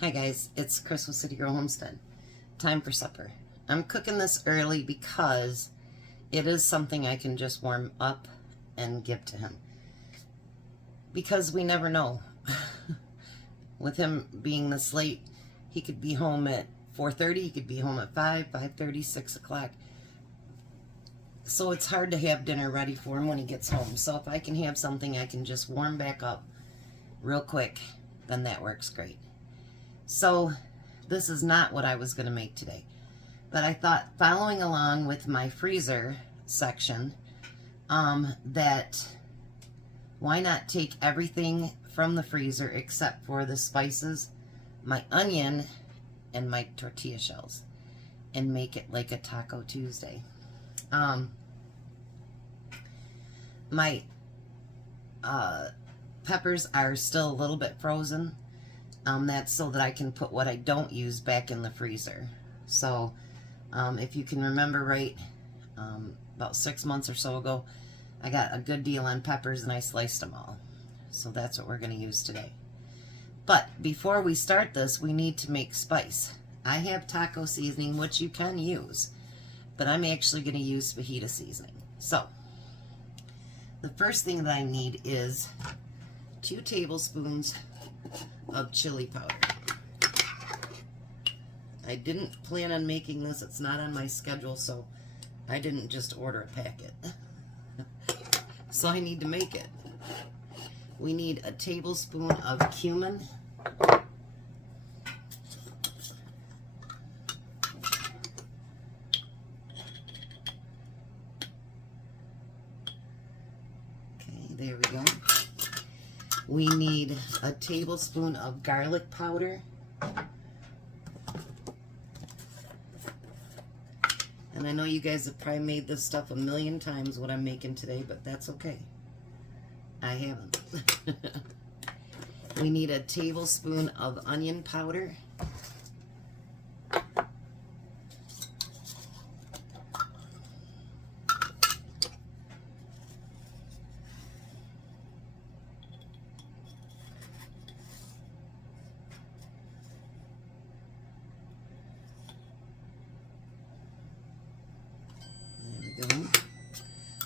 Hi guys, it's Chris with City Girl Homestead. Time for supper. I'm cooking this early because it is something I can just warm up and give to him. Because we never know. With him being this late, he could be home at 4:30, he could be home at 5, 5:30, 6 o'clock. So it's hard to have dinner ready for him when he gets home. So if I can have something I can just warm back up real quick, then that works great. So this is not what I was going to make today, but I thought, following along with my freezer section, that why not take everything from the freezer except for the spices, my onion, and my tortilla shells, and make it like a Taco Tuesday. My peppers are still a little bit frozen. That's so that I can put what I don't use back in the freezer. So if you can remember right, about 6 months or so ago, I got a good deal on peppers and I sliced them all. So that's what we're going to use today. But before we start this, we need to make spice. I have taco seasoning, which you can use, but I'm actually going to use fajita seasoning. So the first thing that I need is 2 tablespoons of chili powder. I didn't plan on making this. It's not on my schedule, so I didn't just order a packet. So I need to make it. We need a tablespoon of cumin. Okay, there we go. We need a tablespoon of garlic powder. And I know you guys have probably made this stuff a million times, what I'm making today, but that's okay. I haven't. We need a tablespoon of onion powder.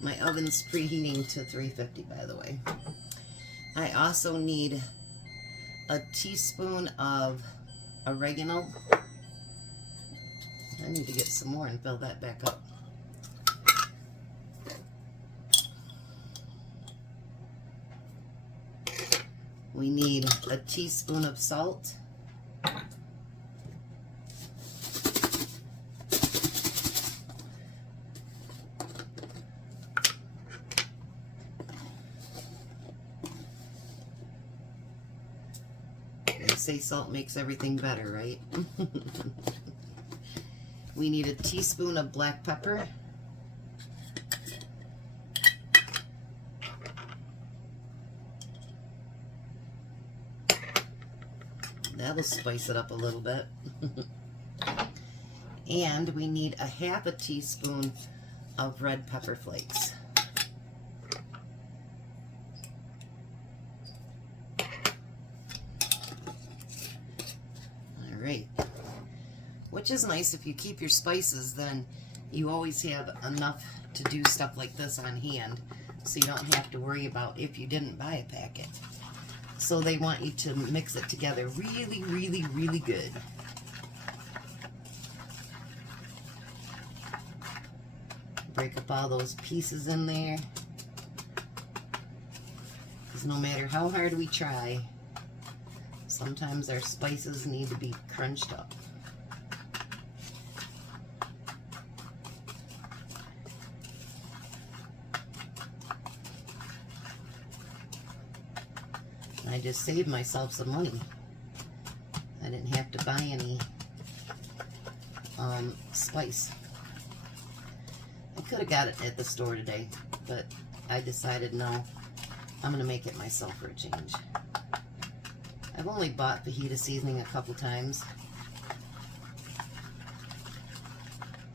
My oven's preheating to 350, by the way. I also need a teaspoon of oregano. I need to get some more and fill that back up. We need a teaspoon of salt. Say salt makes everything better, right? We need a teaspoon of black pepper. That'll spice it up a little bit. And we need a half a teaspoon of red pepper flakes. Which is nice. If you keep your spices, then you always have enough to do stuff like this on hand, so you don't have to worry about if you didn't buy a packet. So they want you to mix it together really, really, really good. Break up all those pieces in there, because no matter how hard we try, sometimes our spices need to be crunched up. I just saved myself some money. I didn't have to buy any spice. I could have got it at the store today, but I decided no, I'm going to make it myself for a change. I've only bought fajita seasoning a couple times.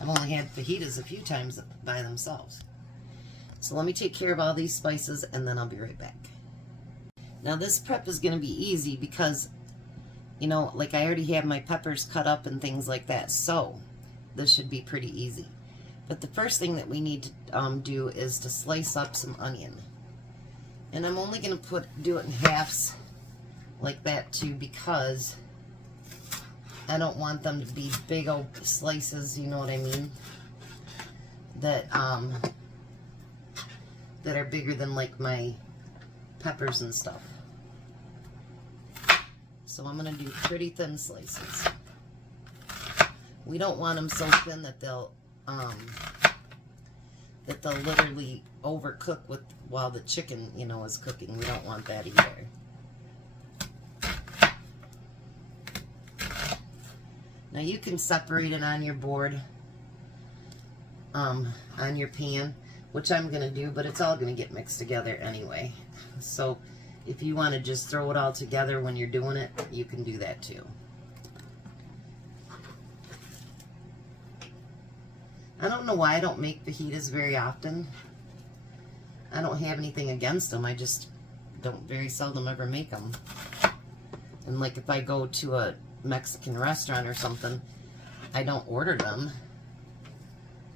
I've only had fajitas a few times by themselves. So let me take care of all these spices and then I'll be right back. Now this prep is going to be easy because you know, like I already have my peppers cut up and things like that, so this should be pretty easy. But the first thing that we need to do is to slice up some onion. And I'm only going to do it in halves like that too, because I don't want them to be big old slices, you know what I mean? That that are bigger than like my peppers and stuff. So I'm going to do pretty thin slices. We don't want them so thin that they'll literally overcook while the chicken, you know, is cooking. We don't want that either. Now you can separate it on your board, on your pan, which I'm going to do, but it's all going to get mixed together anyway. So if you want to just throw it all together when you're doing it, you can do that too. I don't know why I don't make fajitas very often. I don't have anything against them. I just don't very seldom ever make them. And like if I go to a Mexican restaurant or something, I don't order them.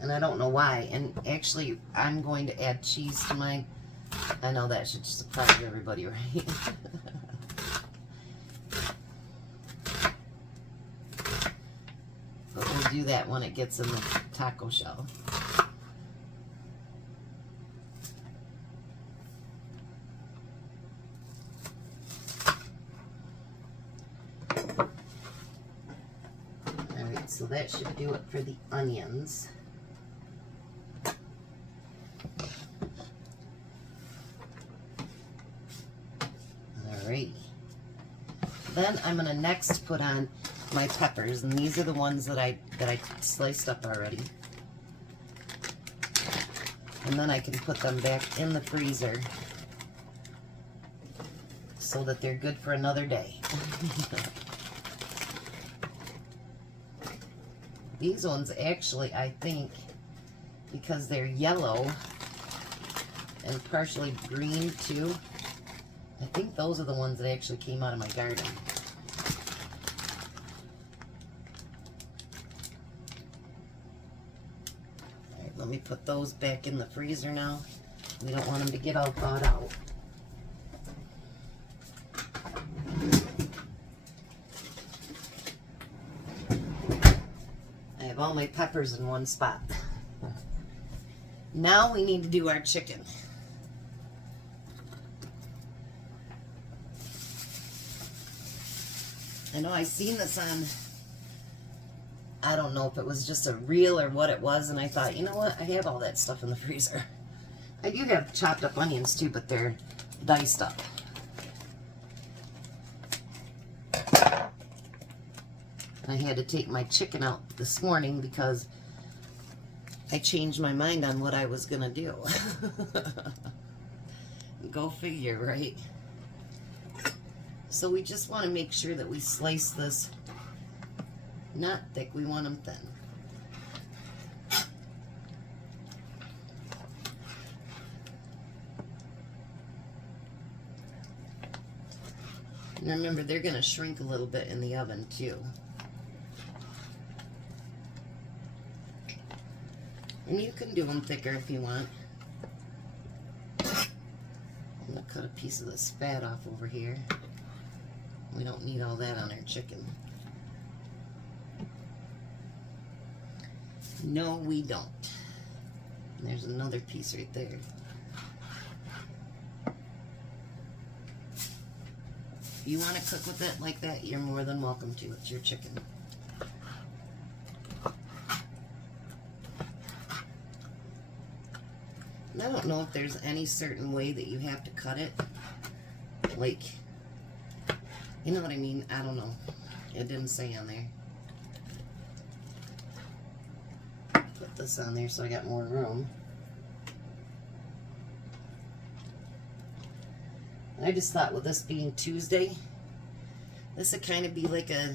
And I don't know why. And actually, I'm going to add cheese to my... I know that should surprise everybody, right? But we'll do that when it gets in the taco shell. Alright, so that should do it for the onions. Alright. Then I'm going to next put on my peppers, and these are the ones that I sliced up already. And then I can put them back in the freezer so that they're good for another day. These ones actually, I think, because they're yellow and partially green too, I think those are the ones that actually came out of my garden. Alright, let me put those back in the freezer now. We don't want them to get all thawed out. I have all my peppers in one spot. Now we need to do our chicken. I know I seen this on, I don't know if it was just a reel or what it was, and I thought, you know what, I have all that stuff in the freezer. I do have chopped up onions too, but they're diced up. I had to take my chicken out this morning because I changed my mind on what I was going to do. Go figure, right? So we just want to make sure that we slice this not thick, we want them thin. And remember, they're going to shrink a little bit in the oven too. And you can do them thicker if you want. I'm going to cut a piece of this fat off over here. We don't need all that on our chicken. No, we don't. And there's another piece right there. If you want to cook with it like that, you're more than welcome to. It's your chicken. And I don't know if there's any certain way that you have to cut it. Like, you know what I mean? I don't know. It didn't say on there. Put this on there so I got more room. I just thought with this being Tuesday, this would kind of be like a,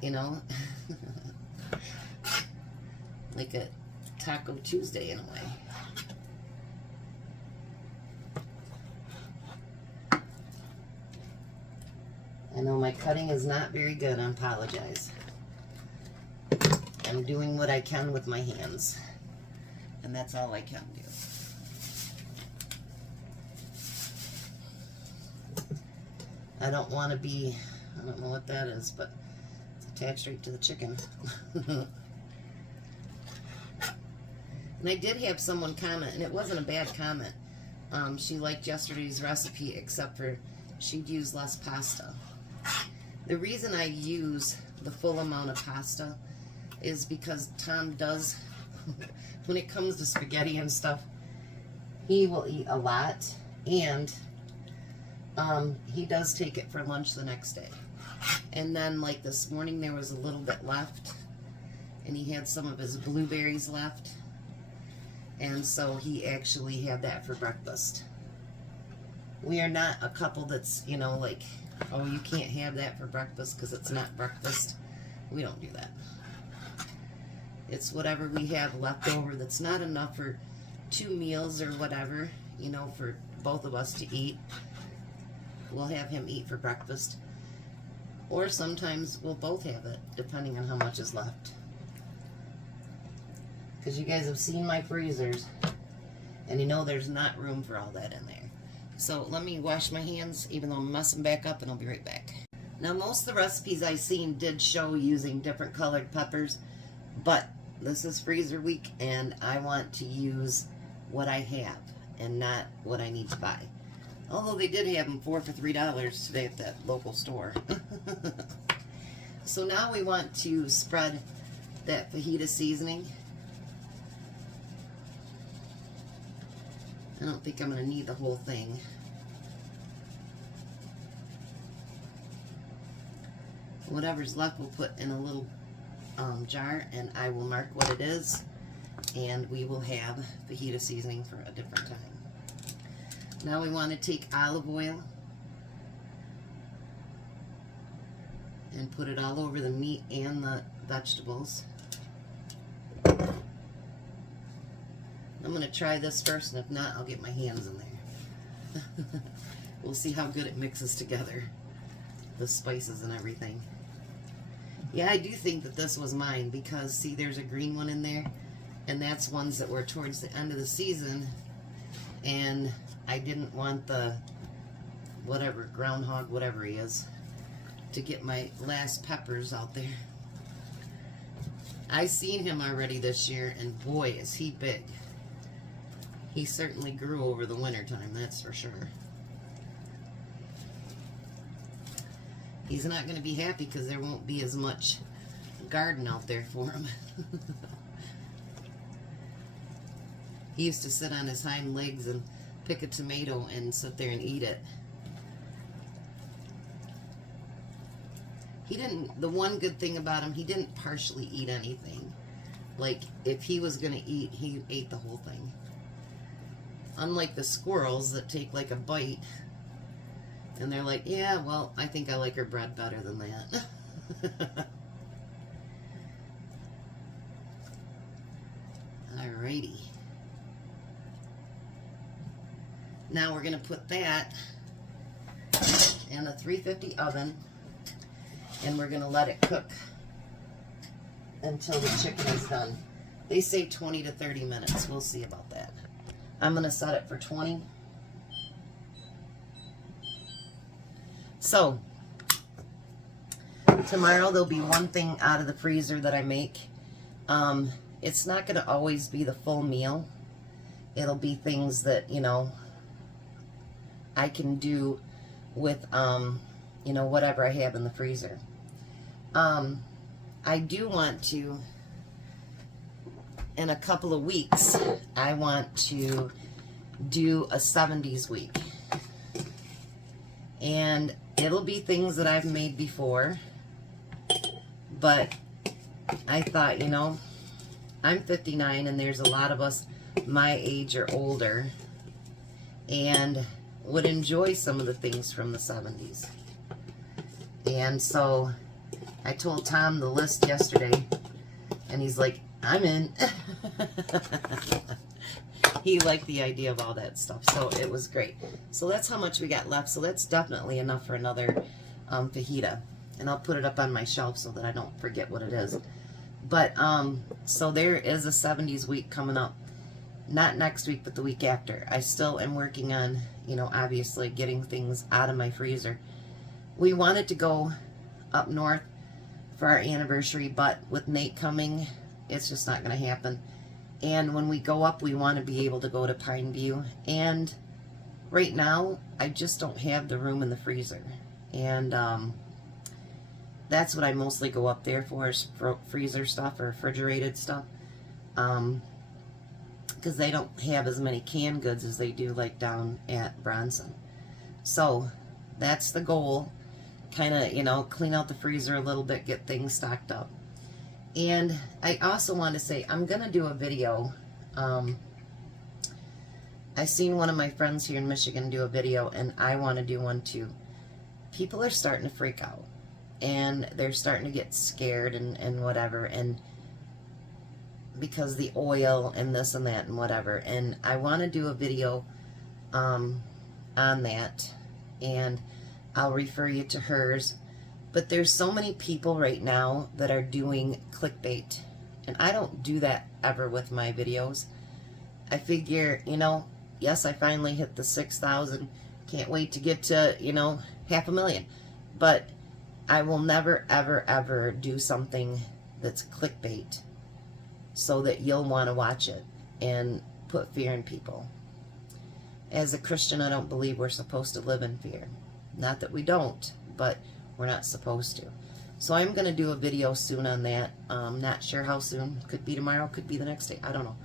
you know, like a Taco Tuesday in a way. I know my cutting is not very good. I apologize. I'm doing what I can with my hands, and that's all I can do. I don't want to be, I don't know what that is, but it's attached right to the chicken. And I did have someone comment, and it wasn't a bad comment. She liked yesterday's recipe, except for she'd use less pasta. The reason I use the full amount of pasta is because Tom does, when it comes to spaghetti and stuff, he will eat a lot, and he does take it for lunch the next day. And then, like this morning, there was a little bit left, and he had some of his blueberries left, and so he actually had that for breakfast. We are not a couple that's, you know, like, oh, you can't have that for breakfast because it's not breakfast. We don't do that. It's whatever we have left over that's not enough for 2 meals or whatever, you know, for both of us to eat. We'll have him eat for breakfast. Or sometimes we'll both have it, depending on how much is left. Because you guys have seen my freezers, and you know there's not room for all that in there. So let me wash my hands, even though I'm messing back up, and I'll be right back. Now, most of the recipes I've seen did show using different colored peppers, but this is freezer week, and I want to use what I have and not what I need to buy. Although they did have them 4 for $3 today at that local store. So now we want to spread that fajita seasoning. I don't think I'm going to need the whole thing. Whatever's left we'll put in a little jar, and I will mark what it is, and we will have fajita seasoning for a different time. Now we want to take olive oil and put it all over the meat and the vegetables. I'm going to try this first, and if not, I'll get my hands in there. We'll see how good it mixes together, the spices and everything. Yeah, I do think that this was mine, because see, there's a green one in there, and that's ones that were towards the end of the season, and I didn't want the whatever, groundhog, whatever he is, to get my last peppers out there. I seen him already this year, and boy, is he big. He certainly grew over the winter time, that's for sure. He's not going to be happy because there won't be as much garden out there for him. He used to sit on his hind legs and pick a tomato and sit there and eat it. He didn't, the one good thing about him, he didn't partially eat anything. Like, if he was going to eat, he ate the whole thing. Unlike the squirrels that take like a bite, and they're like, yeah, well, I think I like her bread better than that. Alrighty. Now we're going to put that in a 350 oven, and we're going to let it cook until the chicken is done. They say 20 to 30 minutes. We'll see about that. I'm going to set it for 20. So, tomorrow there'll be one thing out of the freezer that I make. It's not going to always be the full meal. It'll be things that, you know, I can do with, you know, whatever I have in the freezer. I do want to, in a couple of weeks, I want to do a 70s week. And it'll be things that I've made before. But I thought, you know, I'm 59 and there's a lot of us my age or older and would enjoy some of the things from the 70s. And so I told Tom the list yesterday, and he's like, I'm in. He liked the idea of all that stuff, so it was great. So that's how much we got left. So that's definitely enough for another fajita. And I'll put it up on my shelf so that I don't forget what it is. But, so there is a 70s week coming up. Not next week, but the week after. I still am working on, you know, obviously getting things out of my freezer. We wanted to go up north for our anniversary, but with Nate coming, it's just not going to happen. And when we go up, we want to be able to go to Pine View. And right now, I just don't have the room in the freezer. And that's what I mostly go up there for, is freezer stuff or refrigerated stuff. Because they don't have as many canned goods as they do like down at Bronson. So that's the goal. Kind of, you know, clean out the freezer a little bit, get things stocked up. And I also want to say, I'm going to do a video. I seen one of my friends here in Michigan do a video, and I want to do one too. People are starting to freak out. And they're starting to get scared and whatever. And because the oil and this and that and whatever. And I want to do a video on that. And I'll refer you to hers. But there's so many people right now that are doing clickbait. And I don't do that ever with my videos. I figure, you know, yes, I finally hit the 6,000. Can't wait to get to, you know, 500,000. But I will never, ever, ever do something that's clickbait so that you'll want to watch it and put fear in people. As a Christian, I don't believe we're supposed to live in fear. Not that we don't, but we're not supposed to. So I'm going to do a video soon on that. Not sure how soon. Could be tomorrow, could be the next day. I don't know.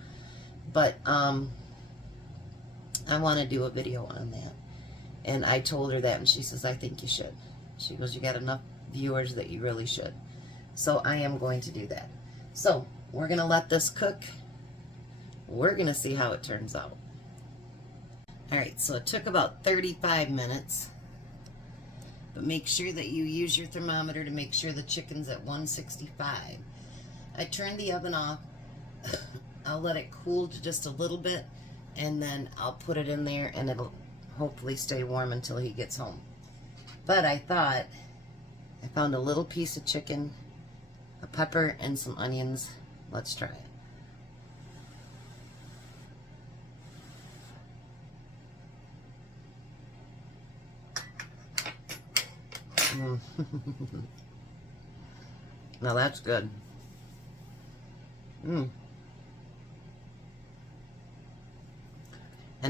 But I want to do a video on that. And I told her that, and she says, I think you should. She goes, you got enough viewers that you really should. So I am going to do that. So we're going to let this cook. We're going to see how it turns out. Alright, so it took about 35 minutes. But make sure that you use your thermometer to make sure the chicken's at 165. I turned the oven off. I'll let it cool to just a little bit, and then I'll put it in there, and it'll hopefully stay warm until he gets home. But I thought, I found a little piece of chicken, a pepper, and some onions. Let's try it. Now that's good. And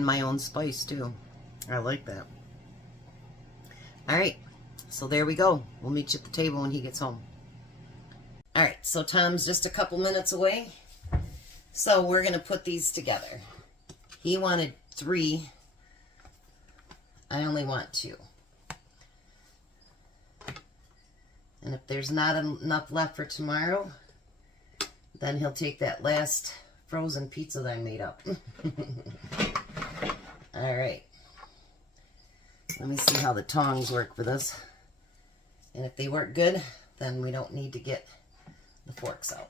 my own spice too. I like that. Alright, so there we go. We'll meet you at the table when he gets home. Alright, so Tom's just a couple minutes away. So we're going to put these together. He wanted 3. I only want 2. And if there's not enough left for tomorrow, then he'll take that last frozen pizza that I made up. Alright. Let me see how the tongs work for this. And if they work good, then we don't need to get the forks out.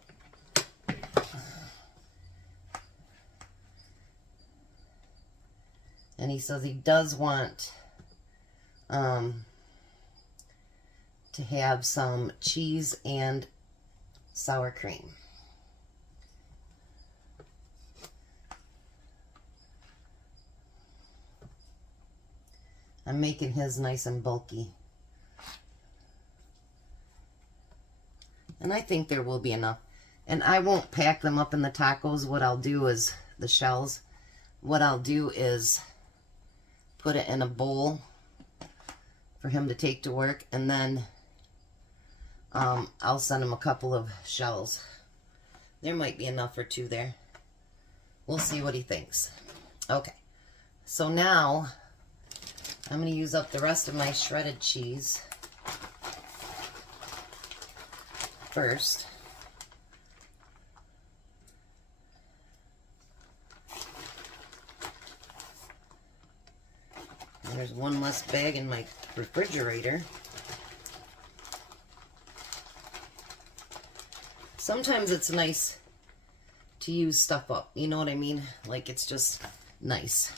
And he says he does want to have some cheese and sour cream. I'm making his nice and bulky. And I think there will be enough. And I won't pack them up in the tacos. What I'll do is, the shells, what I'll do is put it in a bowl for him to take to work. And then I'll send him a couple of shells. There might be enough for 2 there. We'll see what he thinks. Okay. So now I'm going to use up the rest of my shredded cheese first. And there's one less bag in my refrigerator. Sometimes it's nice to use stuff up. You know what I mean? Like, it's just nice.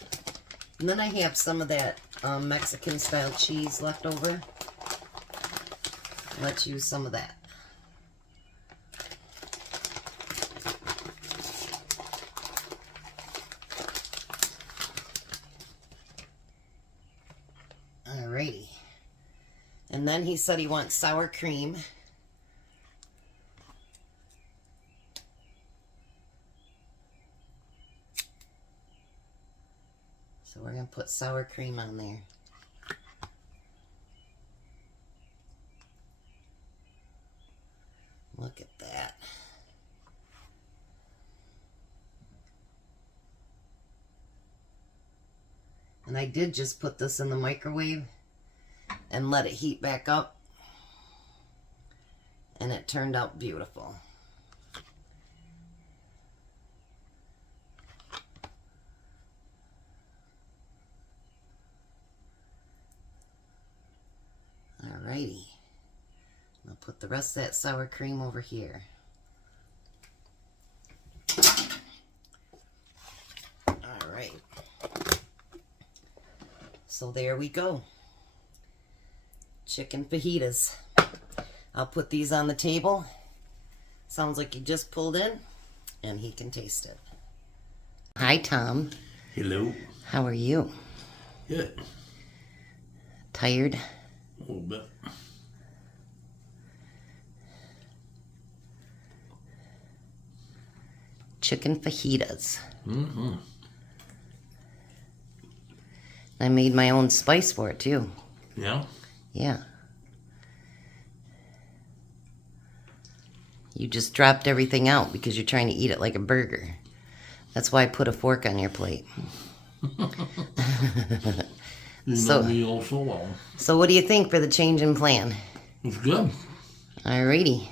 And then I have some of that Mexican style cheese left over. Let's use some of that. Alrighty. And then he said he wants sour cream. So we're going to put sour cream on there. Look at that. And I did just put this in the microwave and let it heat back up. And it turned out beautiful. Alrighty. I'll put the rest of that sour cream over here. Alright. So there we go. Chicken fajitas. I'll put these on the table. Sounds like he just pulled in and he can taste it. Hi, Tom. Hello. How are you? Good. Tired? A little bit. Chicken fajitas. Mm-hmm. I made my own spice for it too. Yeah? Yeah. You just dropped everything out because you're trying to eat it like a burger. That's why I put a fork on your plate. You know me all so well. So what do you think for the change in plan? It's good. Alrighty.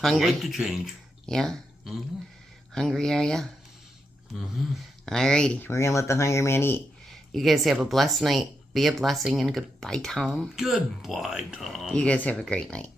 Hungry? I like the change. Yeah? Mm-hmm. Hungry, are ya? Mm-hmm. Alrighty. We're going to let the hungry man eat. You guys have a blessed night. Be a blessing and goodbye, Tom. Goodbye, Tom. You guys have a great night.